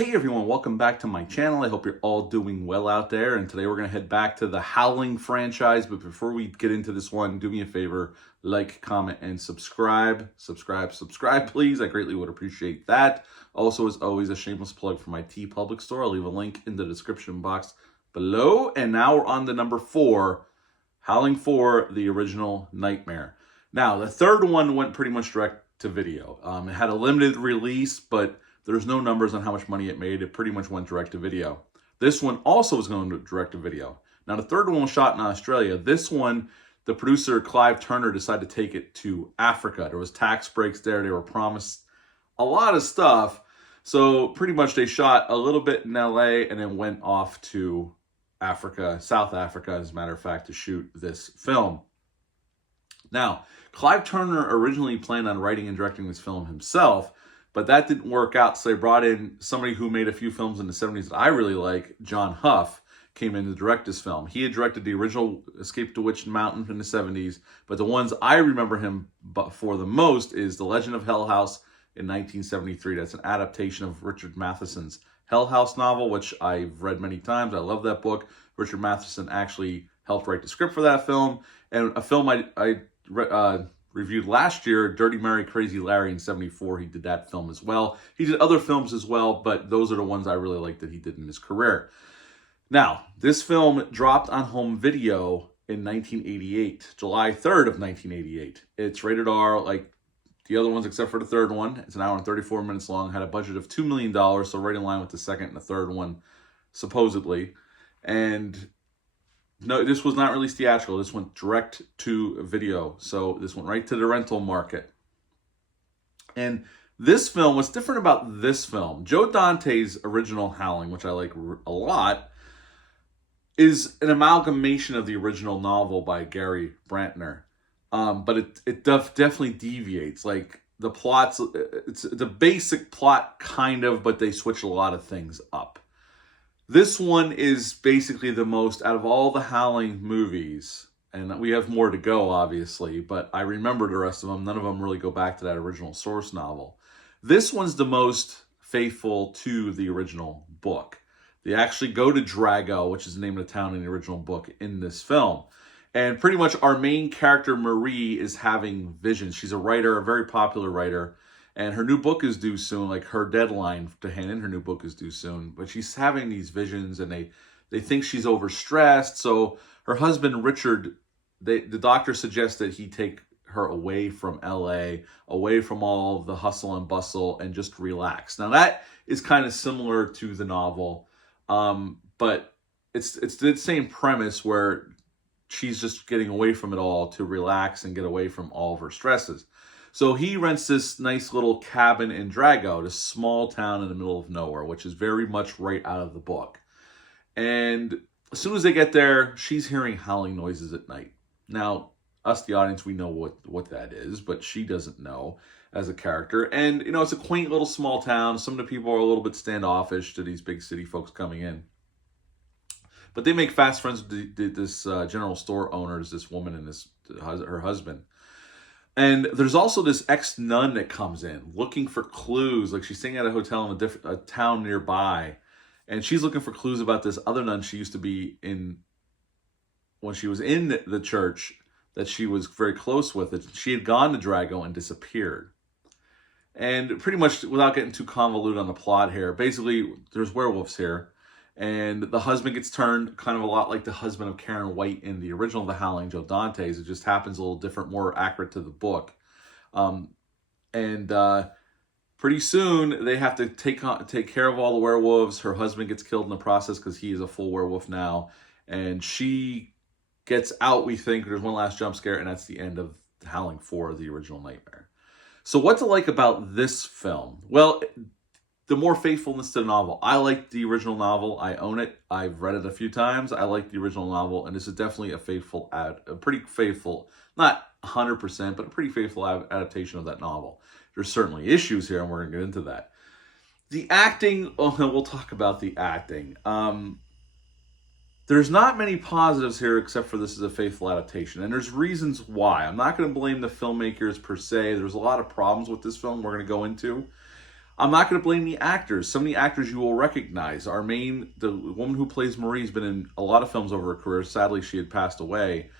Hey everyone, welcome back to my channel. I hope you're all doing well out there. And today we're going to head back to the Howling franchise. But before we get into this one, do me a favor, like, comment, and subscribe. Subscribe, please. I greatly would appreciate that. Also, as always, a shameless plug for my TeePublic store. I'll leave a link in the description box below. And now we're on to number 4, Howling 4, the original Nightmare. Now, the third one went pretty much direct to video. It had a limited release, but there's no numbers on how much money it made. It pretty much went direct to video. This one also was going to direct to video. Now, the third one was shot in Australia. This one, the producer, Clive Turner, decided to take it to Africa. There was tax breaks there. They were promised a lot of stuff. So pretty much they shot a little bit in LA and then went off to Africa, South Africa, as a matter of fact, to shoot this film. Now, Clive Turner originally planned on writing and directing this film himself, but that didn't work out, so they brought in somebody who made a few films in the 70s that I really like. John Huff came in to direct this film. He had directed the original Escape to Witch Mountain in the 70s, but the ones I remember him for the most is The Legend of Hell House in 1973. That's an adaptation of Richard Matheson's Hell House novel, which I've read many times. I love that book. Richard Matheson actually helped write the script for that film. And a film I reviewed last year, Dirty Mary, Crazy Larry in 74. He did that film as well. He did other films as well, but those are the ones I really like that he did in his career. Now, this film dropped on home video in 1988, July 3rd of 1988. It's rated R like the other ones except for the third one. It's an hour and 34 minutes long, had a budget of $2 million, so right in line with the second and the third one, supposedly. And no, this was not released theatrical. This went direct to video. So this went right to the rental market. And this film, what's different about this film, Joe Dante's original Howling, which I like a lot, is an amalgamation of the original novel by Gary Brantner. But it definitely deviates. Like the plots, it's the basic plot kind of, but they switch a lot of things up. This one is basically the most, out of all the Howling movies, and we have more to go, obviously, but I remember the rest of them. None of them really go back to that original source novel. This one's the most faithful to the original book. They actually go to Drago, which is the name of the town in the original book, in this film. And pretty much our main character, Marie, is having visions. She's a writer, a very popular writer. And her new book is due soon, like her deadline to hand in her new book is due soon. But she's having these visions and they think she's overstressed. So her husband, Richard, the doctor suggests that he take her away from LA, away from all the hustle and bustle, and just relax. Now that is kind of similar to the novel, but it's the same premise where she's just getting away from it all to relax and get away from all of her stresses. So he rents this nice little cabin in Drago, this small town in the middle of nowhere, which is very much right out of the book. And as soon as they get there, she's hearing howling noises at night. Now, us, the audience, we know what that is, but she doesn't know as a character. And, you know, it's a quaint little small town. Some of the people are a little bit standoffish to these big city folks coming in. But they make fast friends with this general store owners, this woman and her husband. And there's also this ex-nun that comes in looking for clues. Like she's staying at a hotel in a town nearby. And she's looking for clues about this other nun she used to be in when she was in the church that she was very close with. She had gone to Drago and disappeared. And pretty much without getting too convoluted on the plot here, basically there's werewolves here. And the husband gets turned kind of a lot like the husband of Karen White in the original The Howling, Joe Dante's. It just happens a little different, more accurate to the book. Pretty soon they have to take care of all the werewolves. Her husband gets killed in the process because he is a full werewolf now. And she gets out, we think. There's one last jump scare, and that's the end of Howling 4, the original Nightmare. So what to like about this film? Well, the more faithfulness to the novel. I like the original novel. I own it. I've read it a few times. I like the original novel, and this is definitely a pretty faithful, not 100%, but a pretty faithful adaptation of that novel. There's certainly issues here, and we're going to get into that. The acting, we'll talk about the acting. There's not many positives here except for this is a faithful adaptation, and there's reasons why. I'm not going to blame the filmmakers per se. There's a lot of problems with this film we're going to go into. I'm not going to blame the actors. Some of the actors you will recognize. The woman who plays Marie has been in a lot of films over her career. Sadly, she had passed away.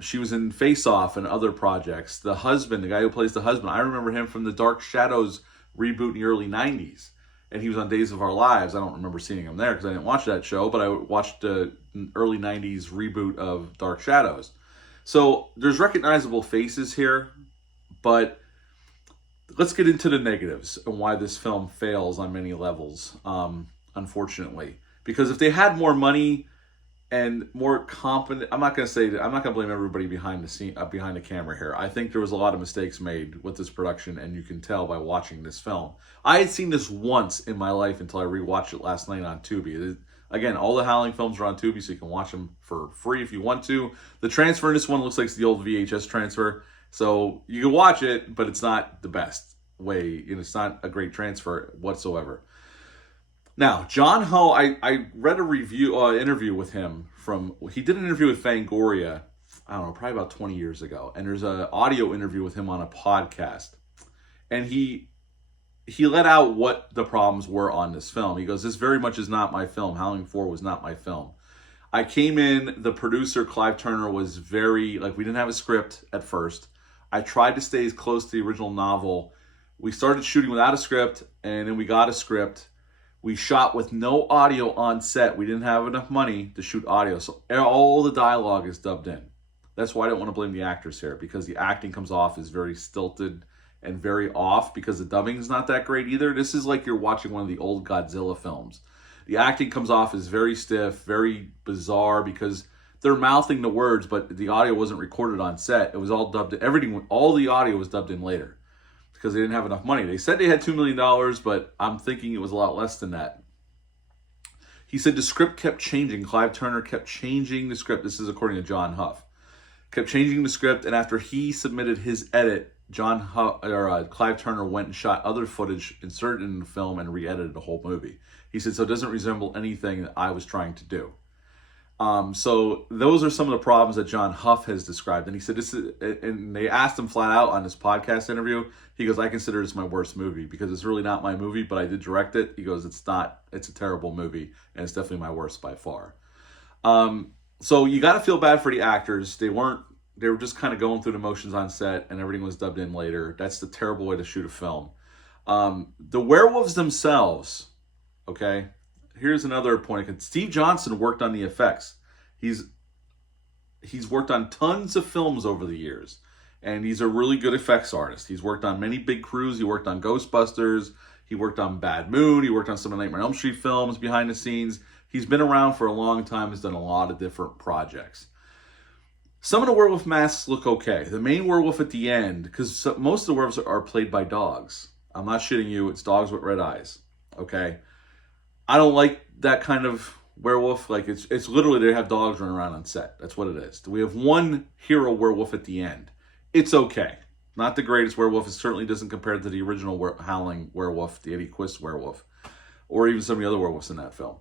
She was in Face Off and other projects. The husband, the guy who plays the husband, I remember him from the Dark Shadows reboot in the early 90s. And he was on Days of Our Lives. I don't remember seeing him there because I didn't watch that show, but I watched the early 90s reboot of Dark Shadows. So there's recognizable faces here, but let's get into the negatives and why this film fails on many levels, unfortunately. Because if they had more money and more competent, I'm not going to blame everybody behind the camera here. I think there was a lot of mistakes made with this production, and you can tell by watching this film. I had seen this once in my life until I rewatched it last night on Tubi. Again, all the Howling films are on Tubi, so you can watch them for free if you want to. The transfer in this one looks like it's the old VHS transfer. So you can watch it, but it's not the best way. It's not a great transfer whatsoever. Now, John Ho, I read a interview with him he did an interview with Fangoria, I don't know, probably about 20 years ago. And there's an audio interview with him on a podcast. And he let out what the problems were on this film. He goes, this very much is not my film. Howling 4 was not my film. I came in, the producer, Clive Turner, was we didn't have a script at first. I tried to stay as close to the original novel. We started shooting without a script, and then we got a script. We shot with no audio on set. We didn't have enough money to shoot audio, so all the dialogue is dubbed in. That's why I don't want to blame the actors here, because the acting comes off as very stilted and very off, because the dubbing is not that great either. This is like you're watching one of the old Godzilla films. The acting comes off as very stiff, very bizarre, because they're mouthing the words, but the audio wasn't recorded on set. It was all dubbed in. All the audio was dubbed in later because they didn't have enough money. They said they had $2 million, but I'm thinking it was a lot less than that. He said the script kept changing. Clive Turner kept changing the script. This is according to John Huff. Kept changing the script, and after he submitted his edit, Clive Turner went and shot other footage, inserted in the film, and re-edited the whole movie. He said, so it doesn't resemble anything that I was trying to do. So those are some of the problems that John Huff has described. And he said, and they asked him flat out on this podcast interview, he goes, I consider this my worst movie because it's really not my movie, but I did direct it. He goes, it's a terrible movie, and it's definitely my worst by far. So you got to feel bad for the actors. They were just kind of going through the motions on set, and everything was dubbed in later. That's the terrible way to shoot a film. The werewolves themselves, okay? Here's another point. Steve Johnson worked on the effects. He's worked on tons of films over the years, and he's a really good effects artist. He's worked on many big crews. He worked on Ghostbusters. He worked on Bad Moon. He worked on some of the Nightmare on Elm Street films behind the scenes. He's been around for a long time. He's done a lot of different projects. Some of the werewolf masks look okay. The main werewolf at the end, because most of the werewolves are played by dogs. I'm not shitting you. It's dogs with red eyes. Okay? I don't like that kind of werewolf. Like, it's literally they have dogs running around on set. That's what it is. We have one hero werewolf at the end. It's okay. Not the greatest werewolf. It certainly doesn't compare to the original Howling werewolf, the Eddie Quist werewolf, or even some of the other werewolves in that film.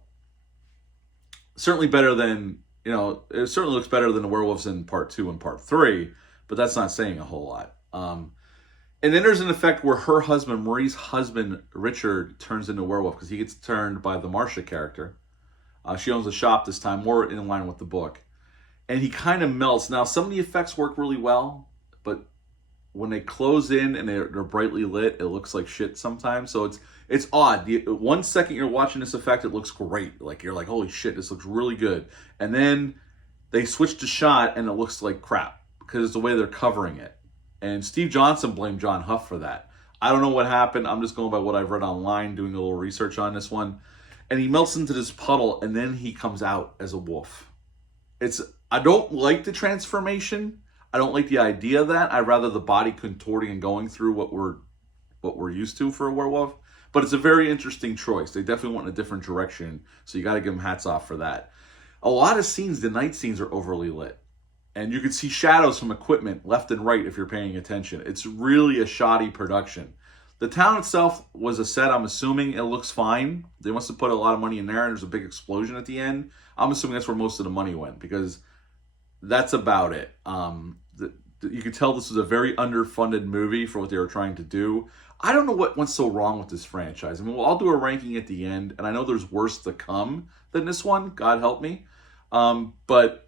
Certainly better than, it certainly looks better than the werewolves in part 2 and part 3, but that's not saying a whole lot. And then there's an effect where her husband, Marie's husband, Richard, turns into a werewolf because he gets turned by the Marcia character. She owns a shop this time, more in line with the book. And he kind of melts. Now, some of the effects work really well, but when they close in and they're brightly lit, it looks like shit sometimes. So it's odd. 1 second you're watching this effect, it looks great. Like, you're like, holy shit, this looks really good. And then they switch to shot and it looks like crap because it's the way they're covering it. And Steve Johnson blamed John Huff for that. I don't know what happened. I'm just going by what I've read online, doing a little research on this one. And he melts into this puddle, and then he comes out as a wolf. I don't like the transformation. I don't like the idea of that. I'd rather the body contorting and going through what we're used to for a werewolf. But it's a very interesting choice. They definitely went in a different direction, so you got to give them hats off for that. A lot of scenes, the night scenes, are overly lit. And you can see shadows from equipment left and right if you're paying attention. It's really a shoddy production. The town itself was a set, I'm assuming. It looks fine. They must have put a lot of money in there, and there's a big explosion at the end. I'm assuming that's where most of the money went, because that's about it. The You could tell this was a very underfunded movie for what they were trying to do. I don't know what went so wrong with this franchise. I mean, well, I'll do a ranking at the end, and I know there's worse to come than this one. God help me. But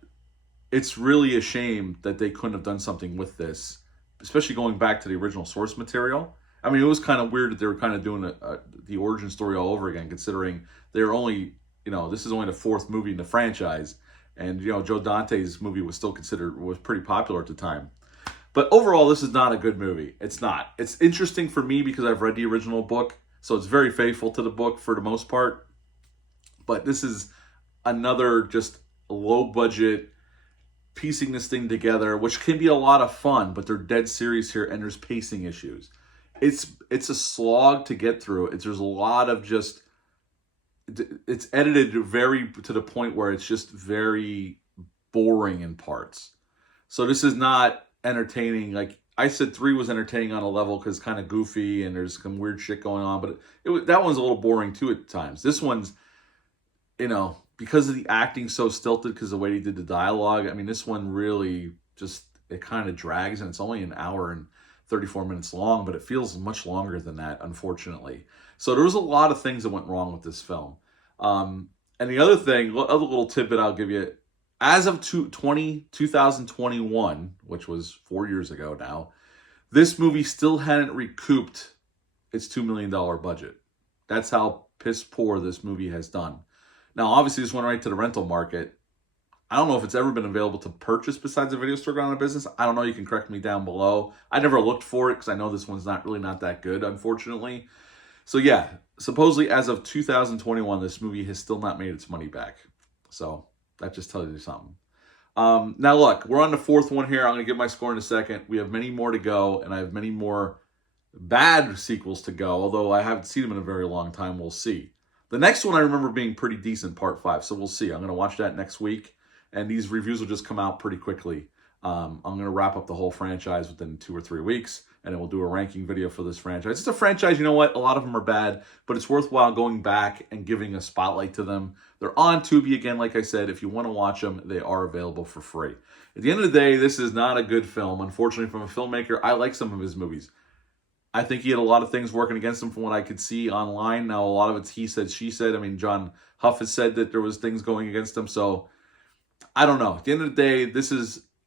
it's really a shame that they couldn't have done something with this, especially going back to the original source material. I mean, it was kind of weird that they were kind of doing the origin story all over again, considering they're only, this is only the fourth movie in the franchise. And, Joe Dante's movie was pretty popular at the time. But overall, this is not a good movie. It's not. It's interesting for me because I've read the original book, so it's very faithful to the book for the most part. But this is another just low-budget piecing this thing together, which can be a lot of fun, but they're dead serious here, and there's pacing issues. It's a slog to get through. There's a lot of just... It's edited very to the point where it's just very boring in parts. So this is not entertaining. Like I said, 3 was entertaining on a level because it's kind of goofy and there's some weird shit going on, but that one's a little boring too at times. This one's, because of the acting so stilted, because of the way he did the dialogue, I mean, this one really just, it kind of drags, and it's only an hour and 34 minutes long, but it feels much longer than that, unfortunately. So there was a lot of things that went wrong with this film. And the other little tidbit I'll give you, as of 2021, which was 4 years ago now, this movie still hadn't recouped its $2 million budget. That's how piss poor this movie has done. Now, obviously, this went right to the rental market. I don't know if it's ever been available to purchase besides a video store going out of business. I don't know. You can correct me down below. I never looked for it because I know this one's not that good, unfortunately. So, yeah, supposedly as of 2021, this movie has still not made its money back. So that just tells you something. Now, look, we're on the 4th one here. I'm going to give my score in a second. We have many more to go, and I have many more bad sequels to go, although I haven't seen them in a very long time. We'll see. The next one I remember being pretty decent, part 5, so we'll see. I'm going to watch that next week, and these reviews will just come out pretty quickly. I'm going to wrap up the whole franchise within 2 or 3 weeks, and then we'll do a ranking video for this franchise. It's a franchise, you know what? A lot of them are bad, but it's worthwhile going back and giving a spotlight to them. They're on Tubi again, like I said. If you want to watch them, they are available for free. At the end of the day, this is not a good film. Unfortunately, from a filmmaker, I like some of his movies. I think he had a lot of things working against him from what I could see online. Now, a lot of it's he said, she said. I mean, John Huff has said that there was things going against him. So, I don't know. At the end of the day,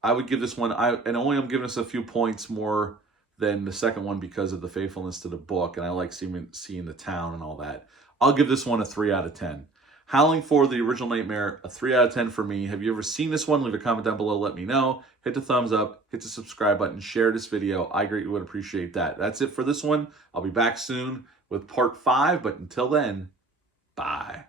I would give this one, and only I'm giving us a few points more than the second one because of the faithfulness to the book, and I like seeing the town and all that. I'll give this one a 3 out of 10. Howling 4, the original Nightmare, a 3 out of 10 for me. Have you ever seen this one? Leave a comment down below. Let me know. Hit the thumbs up. Hit the subscribe button. Share this video. I greatly would appreciate that. That's it for this one. I'll be back soon with part 5, but until then, bye.